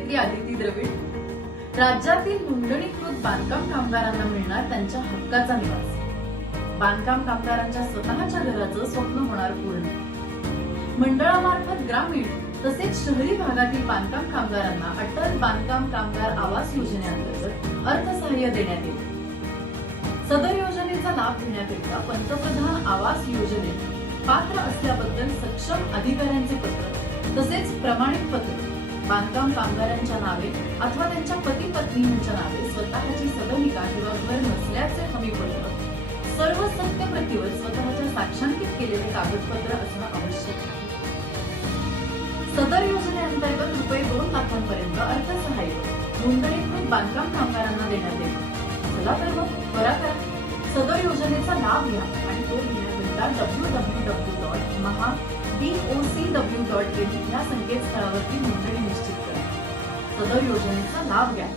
अभिनेत्री अदिती द्रविड। राज्यातील नोंदणीकृत बांधकाम कामगारांना मिळणार त्यांच्या हक्काचा निवास। बांधकाम कामगारांच्या स्वतःच्या घराचं स्वप्न होणार पूर्ण। मंडळामार्फत ग्रामीण तसेच शहरी भागातील बांधकाम कामगारांना अटल बांधकाम कामगार आवास योजनेअंतर्गत अर्थसहाय्य देण्यात येईल। सदर योजनेचा लाभ घेण्याकरिता पंतप्रधान आवास योजनेत पात्र असल्याबद्दल सक्षम अधिकाऱ्यांचे पत्र तसेच प्रमाणित पत्र बांधकाम कामगारांच्या नावे अथवा त्यांच्या पती पत्नी यांच्या नावे स्वतःची सदनिका किंवा घर नसल्याचे हमीपत्र सर्व सत्य प्रतीवर स्वतःच्या साक्षांकित केलेले कागदपत्र असणं आवश्यक आहे। सदर योजनेअंतर्गत रुपये 2 लाखांपर्यंत अर्थसहाय्य नोंदणीकृत बांधकाम कामगारांना देण्यात येईल। चला तर मग त्वरा करा, सदर योजनेचा लाभ घ्या आणि तो घेण्याकरिता www.mahbocw.in या संकेतस्थळावरती नोंदणी निश्चित करा। सदर योजनेचा लाभ घ्या।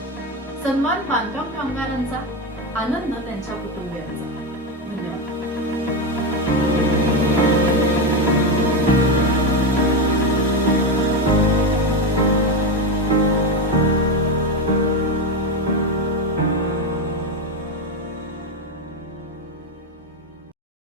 सन्मान बांधकाम कामगारांचा, आनंद त्यांच्या कुटुंबियांचा।